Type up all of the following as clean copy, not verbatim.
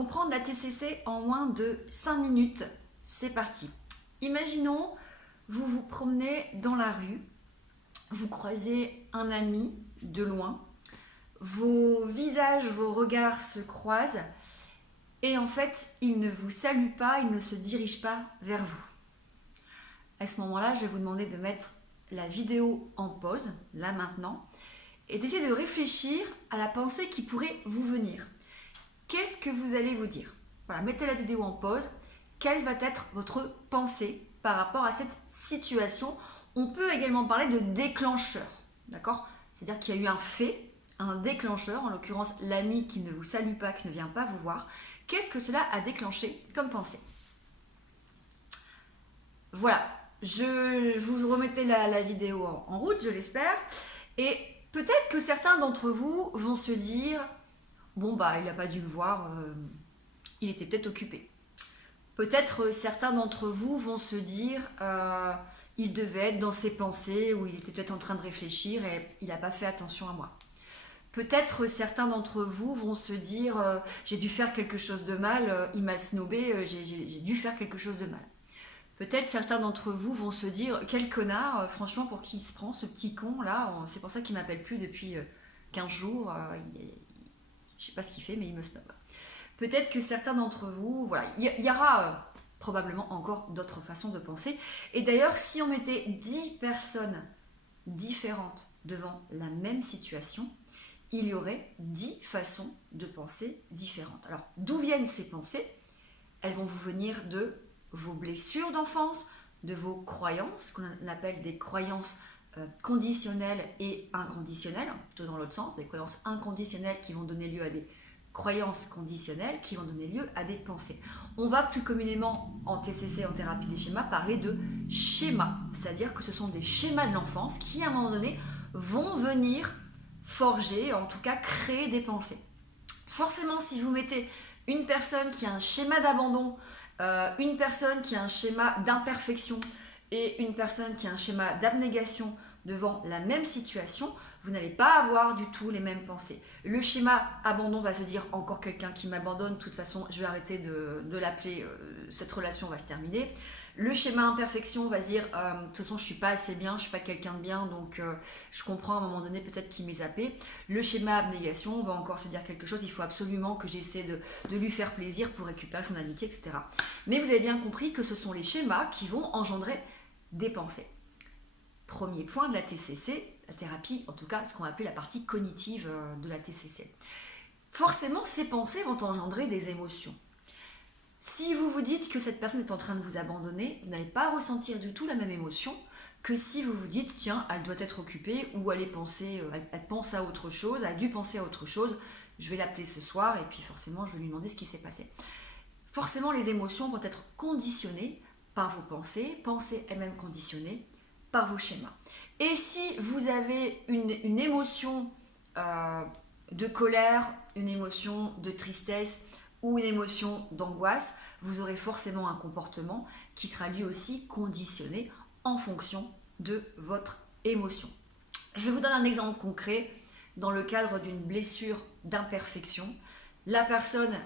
Comprendre la TCC en moins de 5 minutes. C'est parti. Imaginons, vous vous promenez dans la rue, vous croisez un ami de loin, vos visages, vos regards se croisent et en fait, il ne vous salue pas, il ne se dirige pas vers vous. À ce moment-là, je vais vous demander de mettre la vidéo en pause, là maintenant, et d'essayer de réfléchir à la pensée qui pourrait vous venir. Qu'est-ce que vous allez vous dire? Voilà, mettez la vidéo en pause. Quelle va être votre pensée par rapport à cette situation? On peut également parler de déclencheur, d'accord? C'est-à-dire qu'il y a eu un fait, un déclencheur, en l'occurrence l'ami qui ne vous salue pas, qui ne vient pas vous voir. Qu'est-ce que cela a déclenché comme pensée? Voilà, je vous remettez la vidéo en route, je l'espère. Et peut-être que certains d'entre vous vont se dire bon bah il n'a pas dû me voir, il était peut-être occupé. Peut-être certains d'entre vous vont se dire il devait être dans ses pensées ou il était peut-être en train de réfléchir et il n'a pas fait attention à moi. Peut-être certains d'entre vous vont se dire j'ai dû faire quelque chose de mal, il m'a snobé, j'ai dû faire quelque chose de mal. Peut-être certains d'entre vous vont se dire quel connard, franchement pour qui il se prend ce petit con là, c'est pour ça qu'il m'appelle plus depuis 15 jours, je sais pas ce qu'il fait mais il me snob. Peut-être que certains d'entre vous, voilà, il y aura probablement encore d'autres façons de penser. Et d'ailleurs, si on mettait 10 personnes différentes devant la même situation, il y aurait 10 façons de penser différentes. Alors, d'où viennent ces pensées? Elles vont vous venir de vos blessures d'enfance, de vos croyances, qu'on appelle des croyances conditionnelles et inconditionnelles, plutôt dans l'autre sens, des croyances inconditionnelles qui vont donner lieu à des croyances conditionnelles qui vont donner lieu à des pensées. On va plus communément en TCC, en thérapie des schémas, parler de schémas, c'est-à-dire que ce sont des schémas de l'enfance qui, à un moment donné, vont venir forger, en tout cas créer des pensées. Forcément, si vous mettez une personne qui a un schéma d'abandon, une personne qui a un schéma d'imperfection et une personne qui a un schéma d'abnégation devant la même situation, vous n'allez pas avoir du tout les mêmes pensées. Le schéma abandon va se dire encore quelqu'un qui m'abandonne, de toute façon je vais arrêter de l'appeler, cette relation va se terminer. Le schéma imperfection va se dire de toute façon je suis pas assez bien, je suis pas quelqu'un de bien, donc je comprends à un moment donné peut-être qu'il m'est zappé. Le schéma abnégation va encore se dire quelque chose, il faut absolument que j'essaie de lui faire plaisir pour récupérer son amitié, etc. Mais vous avez bien compris que ce sont les schémas qui vont engendrer des pensées. Premier point de la TCC, la thérapie, en tout cas ce qu'on appelle la partie cognitive de la TCC. Forcément, ces pensées vont engendrer des émotions. Si vous vous dites que cette personne est en train de vous abandonner, vous n'allez pas ressentir du tout la même émotion que si vous vous dites tiens, elle doit être occupée ou elle pense à autre chose, elle a dû penser à autre chose, je vais l'appeler ce soir et puis forcément je vais lui demander ce qui s'est passé. Forcément, les émotions vont être conditionnées par vos pensées elles-mêmes conditionnées par vos schémas. Et si vous avez une émotion de colère, une émotion de tristesse ou une émotion d'angoisse, vous aurez forcément un comportement qui sera lui aussi conditionné en fonction de votre émotion. Je vous donne un exemple concret dans le cadre d'une blessure d'imperfection. La personne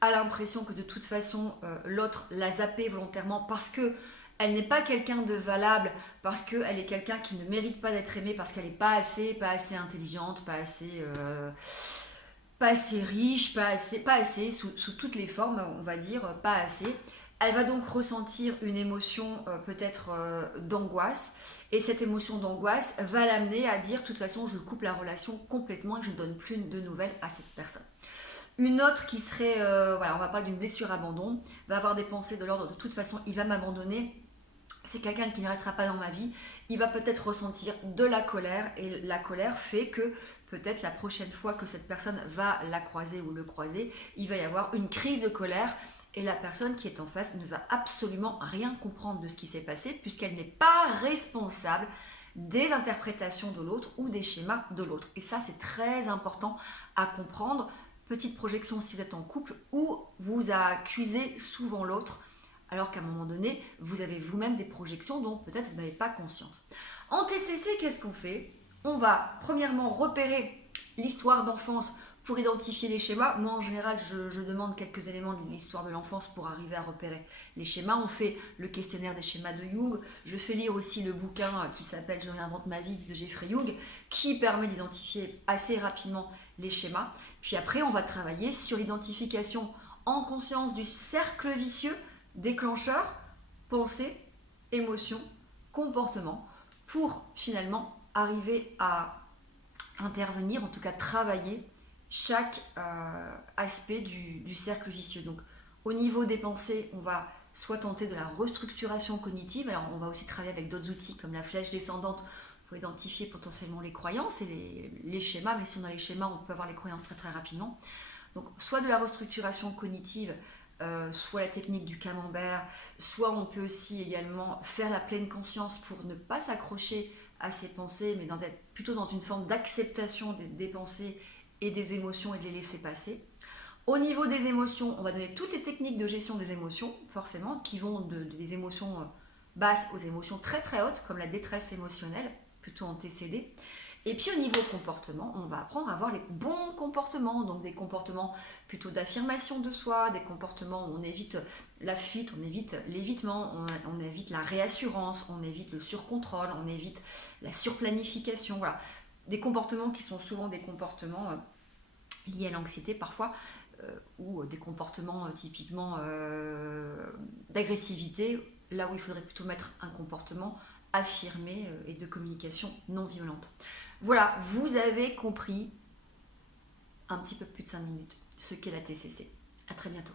a l'impression que de toute façon l'autre l'a zappé volontairement parce que elle n'est pas quelqu'un de valable, parce qu'elle est quelqu'un qui ne mérite pas d'être aimé, parce qu'elle n'est pas assez intelligente, pas assez riche, pas assez sous toutes les formes, on va dire, pas assez. Elle va donc ressentir une émotion peut-être d'angoisse, et cette émotion d'angoisse va l'amener à dire de toute façon je coupe la relation complètement et je ne donne plus de nouvelles à cette personne. Une autre qui serait, on va parler d'une blessure abandon, va avoir des pensées de l'ordre de toute façon il va m'abandonner, c'est quelqu'un qui ne restera pas dans ma vie, il va peut-être ressentir de la colère et la colère fait que peut-être la prochaine fois que cette personne va la croiser ou le croiser, il va y avoir une crise de colère et la personne qui est en face ne va absolument rien comprendre de ce qui s'est passé puisqu'elle n'est pas responsable des interprétations de l'autre ou des schémas de l'autre. Et ça, c'est très important à comprendre. Petite projection si vous êtes en couple où vous accusez souvent l'autre alors qu'à un moment donné, vous avez vous-même des projections dont peut-être vous n'avez pas conscience. En TCC, qu'est-ce qu'on fait? On va premièrement repérer l'histoire d'enfance Pour identifier les schémas, moi en général je demande quelques éléments de l'histoire de l'enfance pour arriver à repérer les schémas. On fait le questionnaire des schémas de Jung, je fais lire aussi le bouquin qui s'appelle Je réinvente ma vie de Jeffrey Jung, qui permet d'identifier assez rapidement les schémas. Puis après on va travailler sur l'identification en conscience du cercle vicieux déclencheur, pensée, émotion, comportement, pour finalement arriver à intervenir, en tout cas travailler chaque aspect du cercle vicieux. Donc au niveau des pensées, on va soit tenter de la restructuration cognitive, alors on va aussi travailler avec d'autres outils comme la flèche descendante pour identifier potentiellement les croyances et les schémas, mais si on a les schémas, on peut avoir les croyances très très rapidement. Donc soit de la restructuration cognitive, soit la technique du camembert, soit on peut aussi également faire la pleine conscience pour ne pas s'accrocher à ses pensées, mais d'être plutôt dans une forme d'acceptation des pensées et des émotions et de les laisser passer. Au niveau des émotions, on va donner toutes les techniques de gestion des émotions, forcément, qui vont des émotions basses aux émotions très très hautes, comme la détresse émotionnelle, plutôt en TCD. Et puis au niveau comportement, on va apprendre à avoir les bons comportements, donc des comportements plutôt d'affirmation de soi, des comportements où on évite la fuite, on évite l'évitement, on évite la réassurance, on évite le surcontrôle, on évite la surplanification, voilà. Des comportements qui sont souvent des comportements liés à l'anxiété parfois, ou des comportements typiquement d'agressivité, là où il faudrait plutôt mettre un comportement affirmé et de communication non violente. Voilà, vous avez compris un petit peu plus de 5 minutes ce qu'est la TCC. À très bientôt.